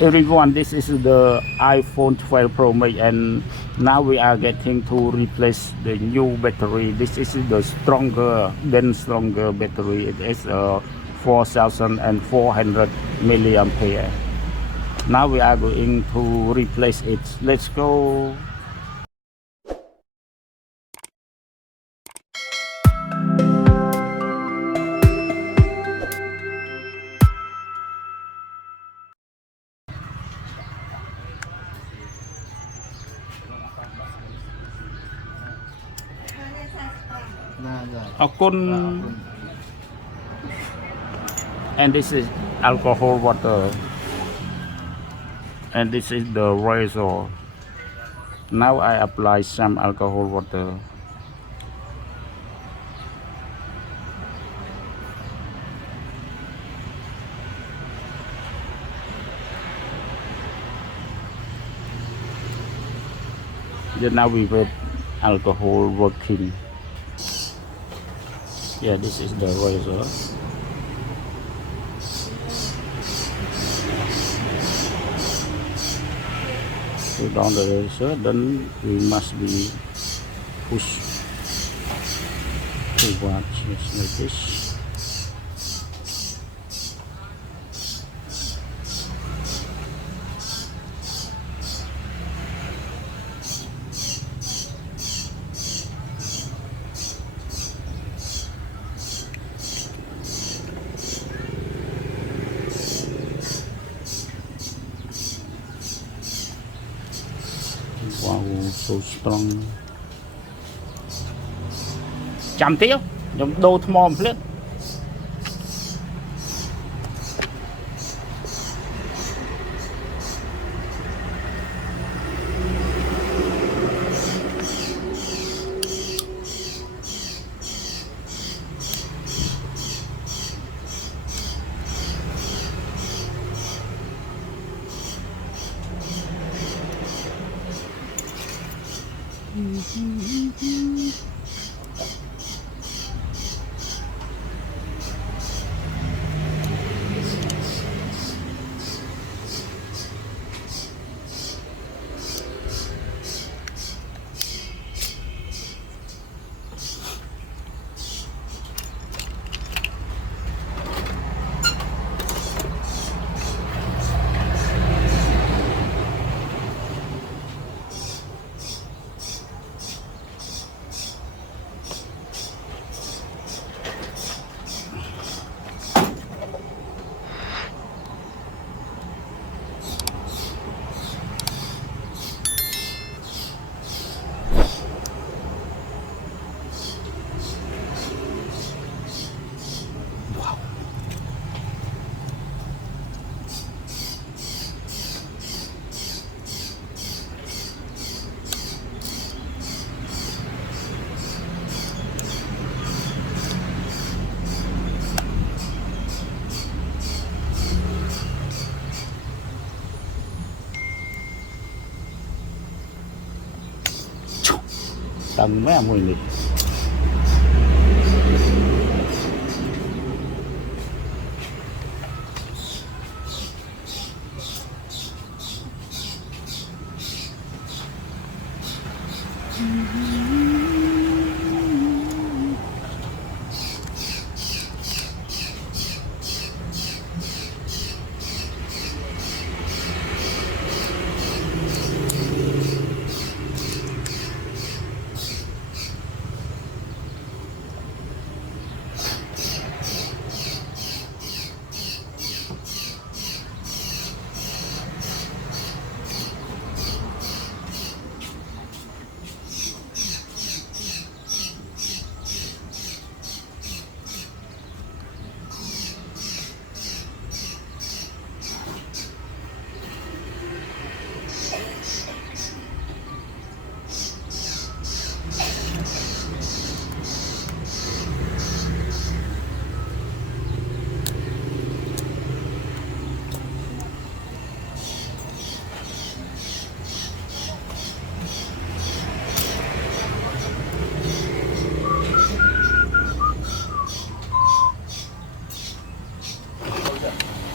Everyone, this is the iPhone 12 Pro Max, and now we are getting to replace the new battery. This is the stronger battery. It is 4,400 milliampere. Now we are going to replace it. Let's go. And this is alcohol water, and this is the razor. Now I apply some alcohol water. Then now we wait alcohol working. Yeah, this is the razor. Put down the razor, then we must be push towards just like this. Wow, so strong. Chăm tiếp, giống đô thmom phết. Tầng mấy mùi nghịch.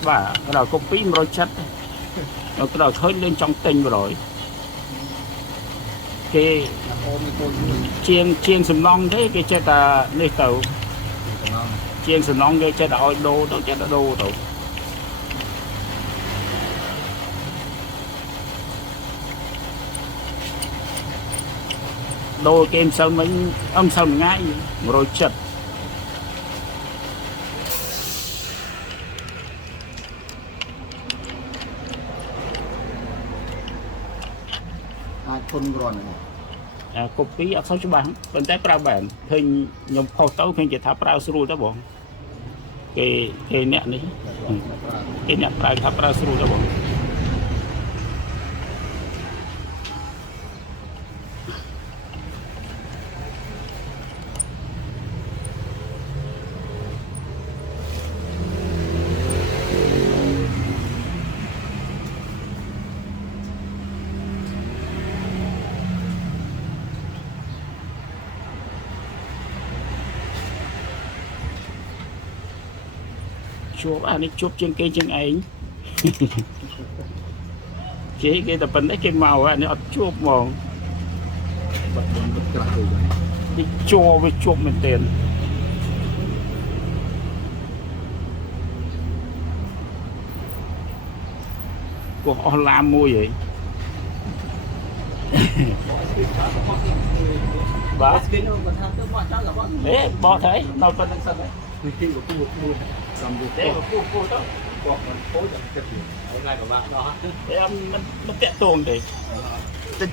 bà cái nào copy rồi chất rồi cái nào khơi lên trong tinh rồi cái chiên sầm non thế cái chết ta này tàu chiên sầm non cái chết đòi đô đâu chết đô tàu đôi cái em sao mình ngay rồi chật phun rồi copy ở sau cho bạn bên tay pra bản hình nhóm phô tấu hình chỉ tháp pra sưu đó bọn cái nẹt này cái nẹt pra tháp pra sưu đó bọn chụp anh ấy chụp trên cây trên ấy chỉ cái tập bên đấy cái màu anh ấy chụp màu đi cho với chụp mình tiền của họ làm mua vậy bà đấy bỏ thấy đâu có năng sao đấy để nó tẹt tuồng để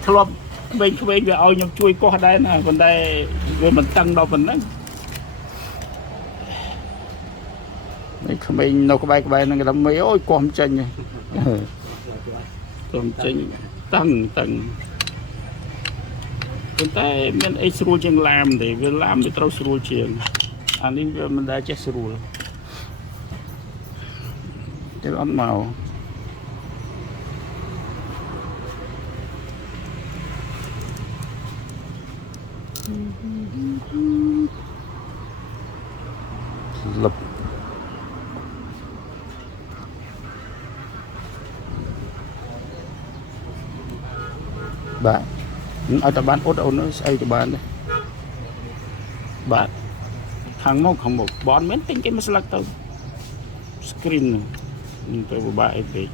thlop bên cái ao nhom chui qua đây nè bên đây về mình tăng đâu mình đấy mình đâu có bay nó làm mấy ôi con chanh này con chanh tăng bên tay mình ấy sưu chừng làm để về làm để trâu sưu chừng anh đi mình đã chết sưu cái ấn màu lập bạn ở tập bán ốt ôn nó xây cho bạn đấy bạn thằng một không một bón mấy tính cái masala tao screen tôi vừa bài về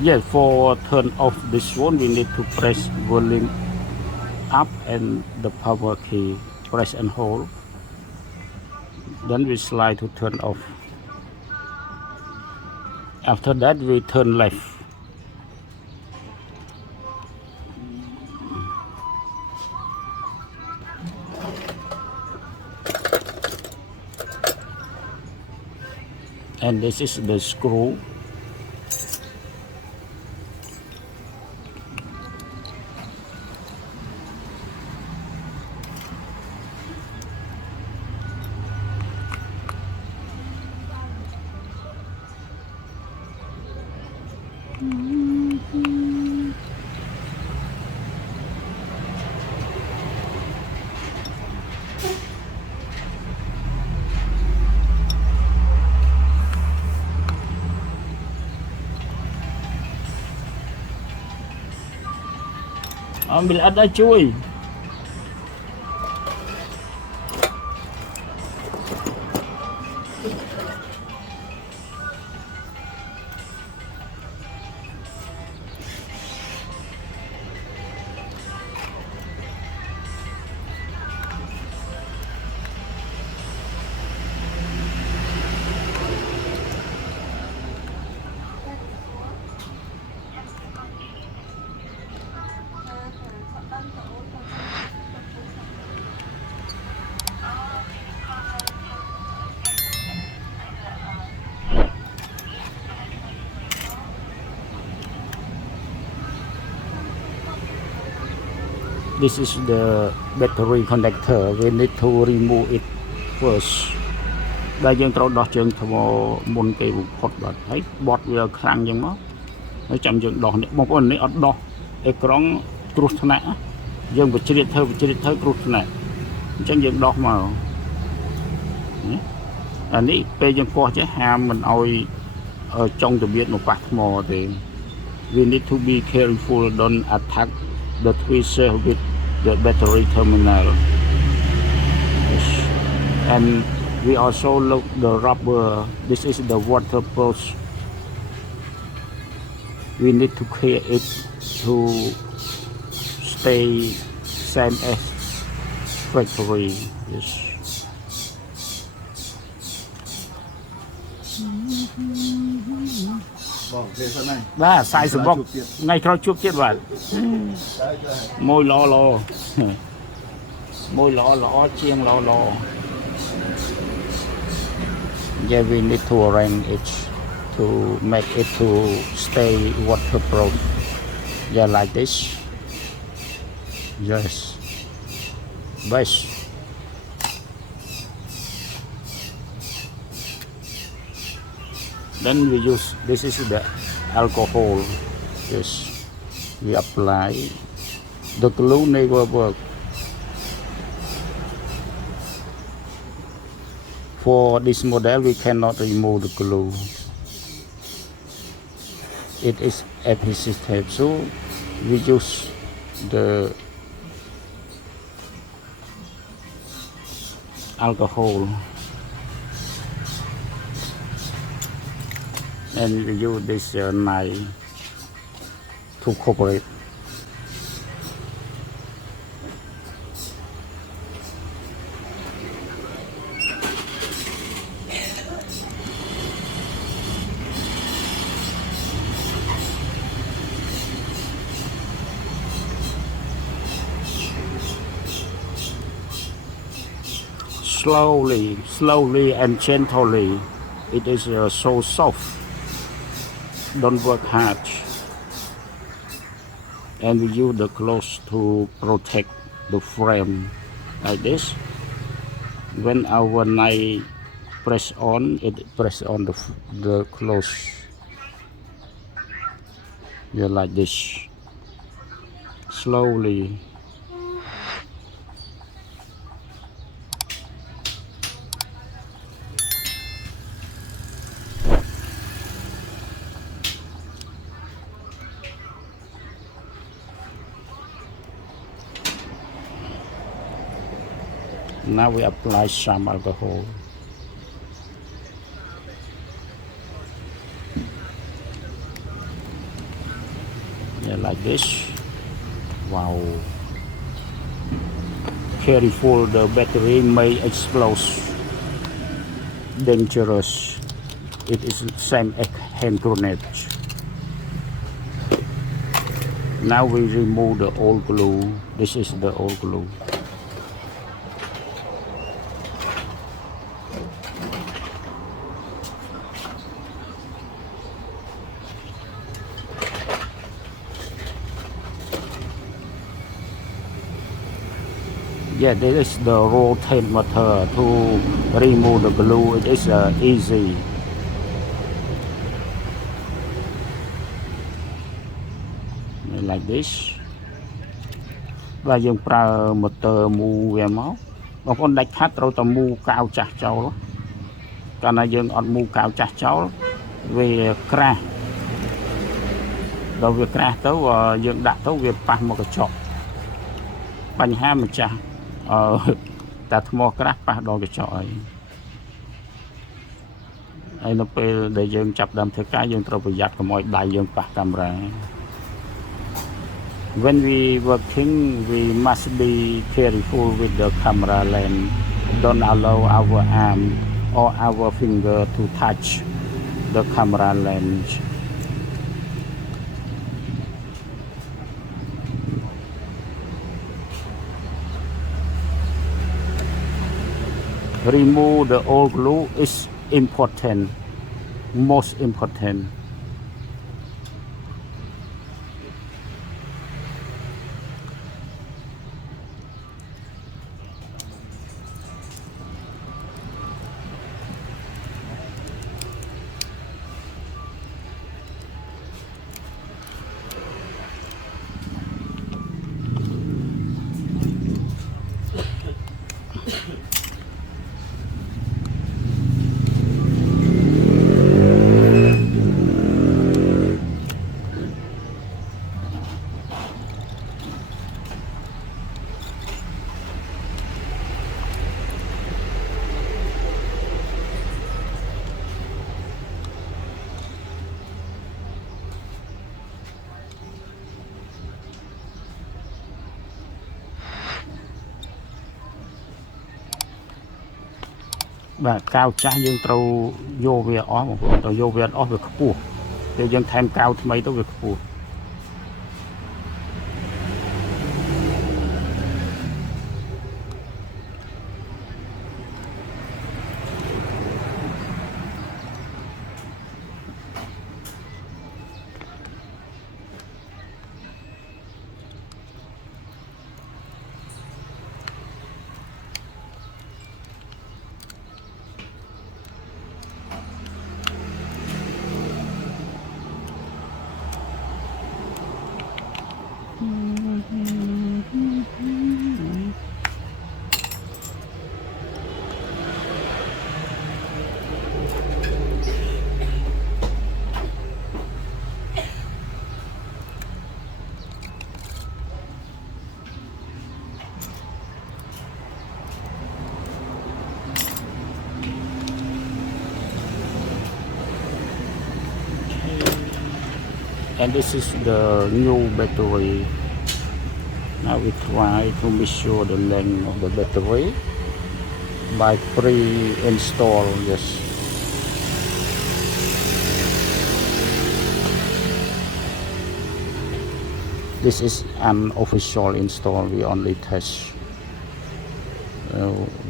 Yes, for turn off this one, we need to press volume up and the power key, press and hold. Then we slide to turn off. After that, we turn left. And this is the screw. Mình ăn đã chui. This is the battery connector. We need to remove it first. ដែលយើងត្រូវដោះជើងថ្មមុនគេបំផុតបាទហើយបត់វាខ្លាំងយ៉ាងមកហើយចាំយើងដោះនេះបងប្អូននេះអត់ដោះអេក្រង់គ្រោះថ្នាក់យើងបញ្ជ្រាបធ្វើគ្រោះថ្នាក់អញ្ចឹងយើងដោះមកអានេះពេលយើងកោះចេះហាមមិនឲ្យចុងរបៀបមកប៉ះថ្មទេ We need to be careful don't attack the tweezer with the battery terminal. And we also look the rubber. This is the waterproof. We need to clear it to stay same as factory. Yes. បាទសាយសបុកថ្ងៃក្រោយជួបទៀតបាទមួយល្អជាងល្អ Yeah, we need to arrange it to make it to stay waterproof. Yeah, like this. Yes. Best. Then we use, this is the alcohol. Yes, we apply. The glue never work. For this model, we cannot remove the glue. It is adhesive, so we use the alcohol. And we use this knife to cooperate. Slowly and gently. It is so soft. Don't work hard. And we use the clothes to protect the frame like this. When our knife press on, it press on the clothes. Yeah, like this. Slowly. Now we apply some alcohol. Yeah, like this. Wow. Careful, the battery may explode. Dangerous. It is same as hand grenade. Now we remove the old glue. This is the old glue. Yeah, this is the rotate motor to remove the glue. It is easy. like this បាទយើងប្រើ motor មូវាមកបងប្អូនដាច់ខាត់ត្រូវតែមូកៅចាស់ចោលកាលណាយើងអត់មូកៅចាស់ចោលវាក្រាស់ដល់វាក្រាស់ទៅយើងដាក់ទៅវាប៉ះមកកញ្ចក់បញ្ហាម្ចាស់តែថ្មក្រាស់ប៉ះដល់កញ្ចក់ហើយនៅពេលដែលយើងចាប់ដើមធ្វើការយើងត្រូវប្រយ័ត្នកុំឲ្យដៃយើងប៉ះកាមេរ៉ា When we working we must be careful with the camera lens don't allow our arm or our finger to touch the camera lens remove the old glue is important most importantបាទកៅចាស់យើងត្រូវយកវាអស់បងប្អូនត្រូវយកវាអស់វាខ្ពស់ពេលយើងថែមកៅថ្មីទៅវាខ្ពស់ And this is the new battery. Now we try to measure the length of the battery by pre-install this. This is an official install. We only test.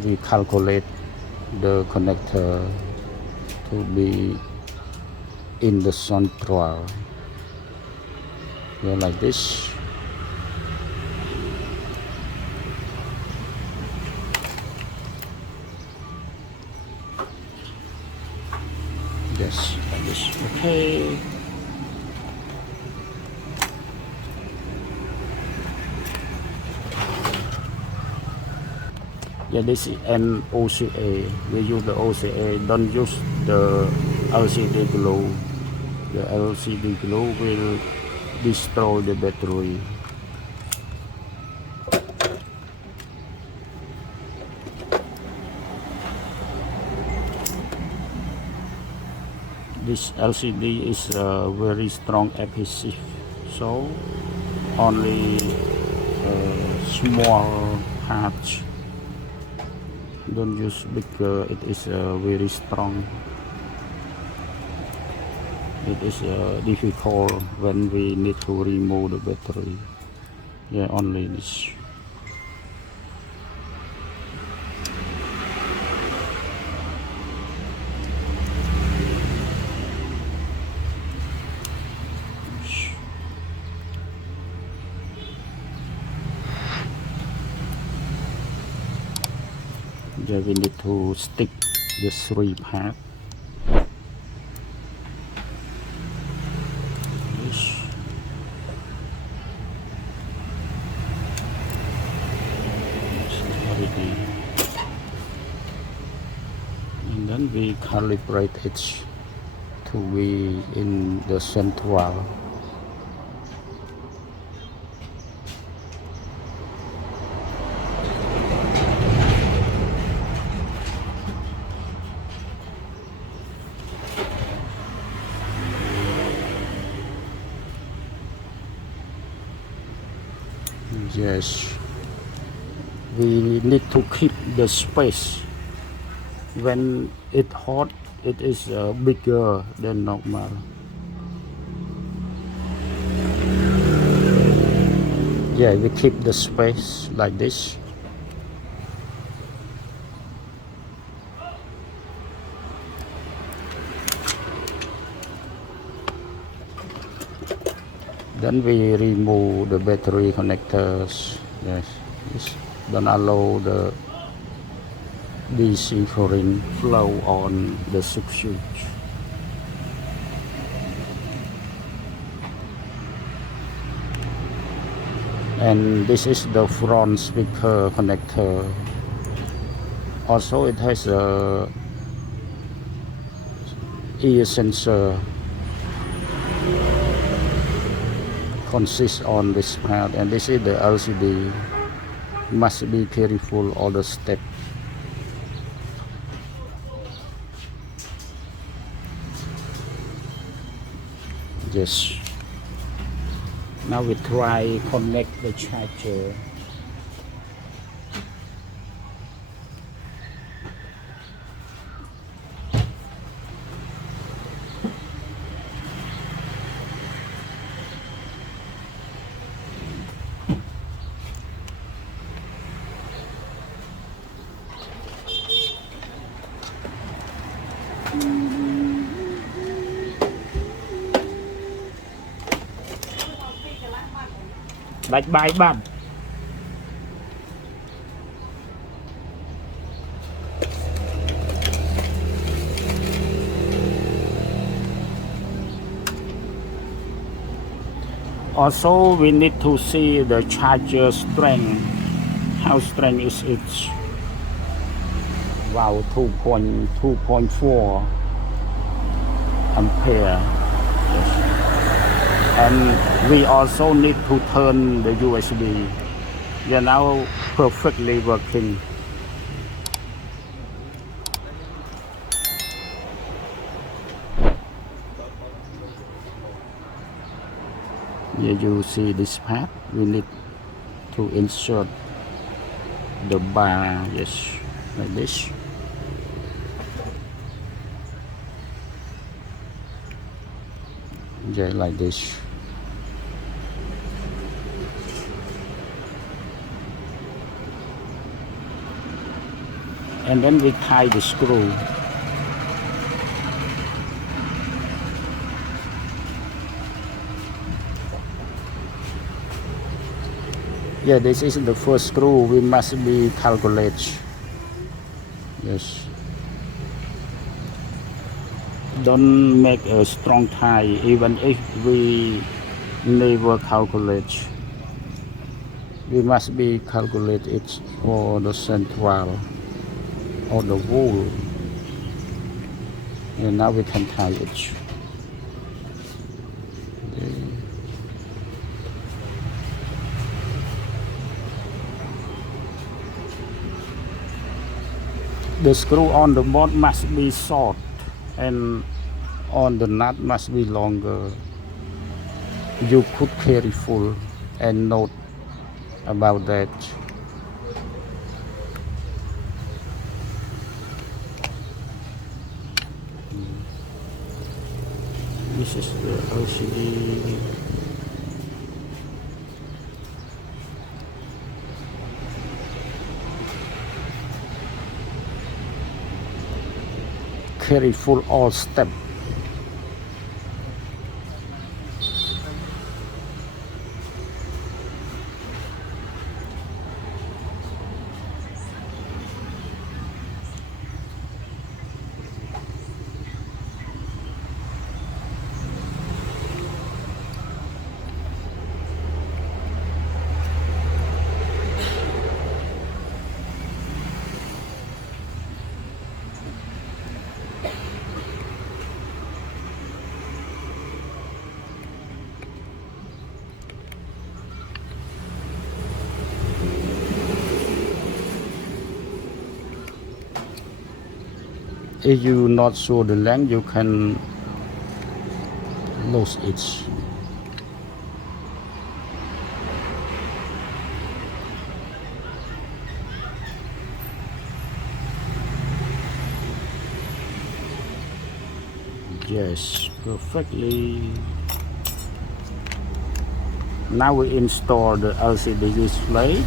We calculate the connector to be in the central. Like this. Yes, like this. Okay. Yeah, this is an OCA. We use the OCA. Don't use the LCD glue. The LCD glue will destroy the battery. This LCD is a very strong adhesive, so only small parts. Don't use bigger. It is very strong. It is difficult when we need to remove the battery. Yeah, only this. Yeah, we need to stick the 3 parts. then we calibrate it to be in the central. Yes, we need to keep the space. When it hot, it is bigger than normal. Yeah, we keep the space like this. Then we remove the battery connectors. Yes, don't allow the DC current flow on the switch. And this is the front speaker connector. Also, it has a ear sensor consists on this part, and this is the LCD. Must be careful all the steps. Yes. Now we try connect the charger. Like bài bản. Also, we need to see the charger strength. How strength is it? Wow, 2.4 ampere. Yes. And we also need to turn the USB. They are now perfectly working. Here you see this part. We need to insert the bar, yes, like this. Yeah, like this. And then we tie the screw. Yeah, this is the first screw. We must be calculate. Yes. Don't make a strong tie, even if we never calculate. We must be calculate it for the central or the wall. And now we can tie it. Okay. The screw on the board must be short and on the nut must be longer. You put careful and note about that. This is the LCD. Careful all step. if you not sure the length, you can lose it. Yes, perfectly. Now we install the LCD display.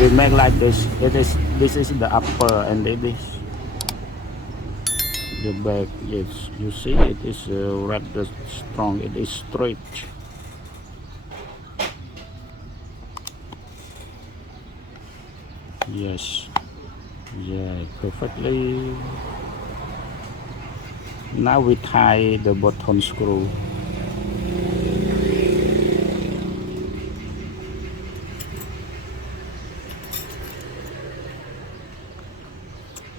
We make like this. This is the upper and it is the back. Yes, you see it is rather strong. It is straight. Yes, yeah, perfectly. Now we tie the bottom screw.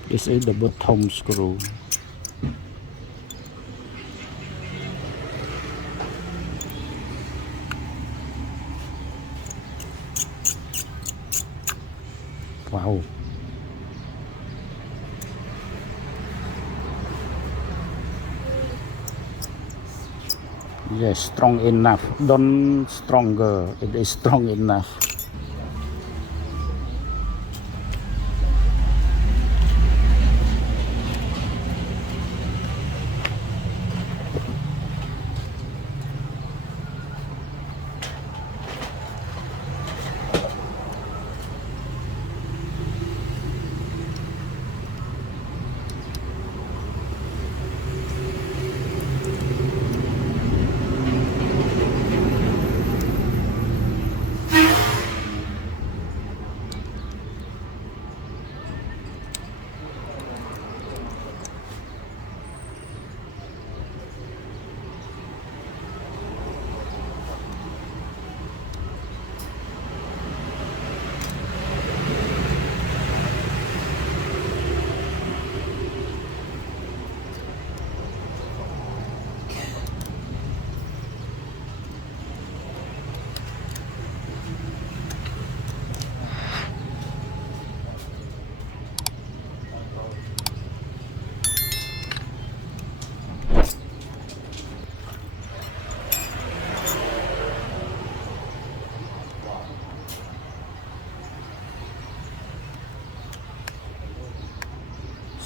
This is the bottom screw. Wow. Yes, strong enough. Don't stronger. It is strong enough.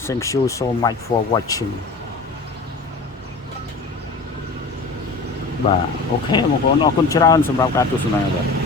Thank you so much for watching. បាទអូខេបងប្អូនអរគុណច្រើនសម្រាប់ការទស្សនាបាទ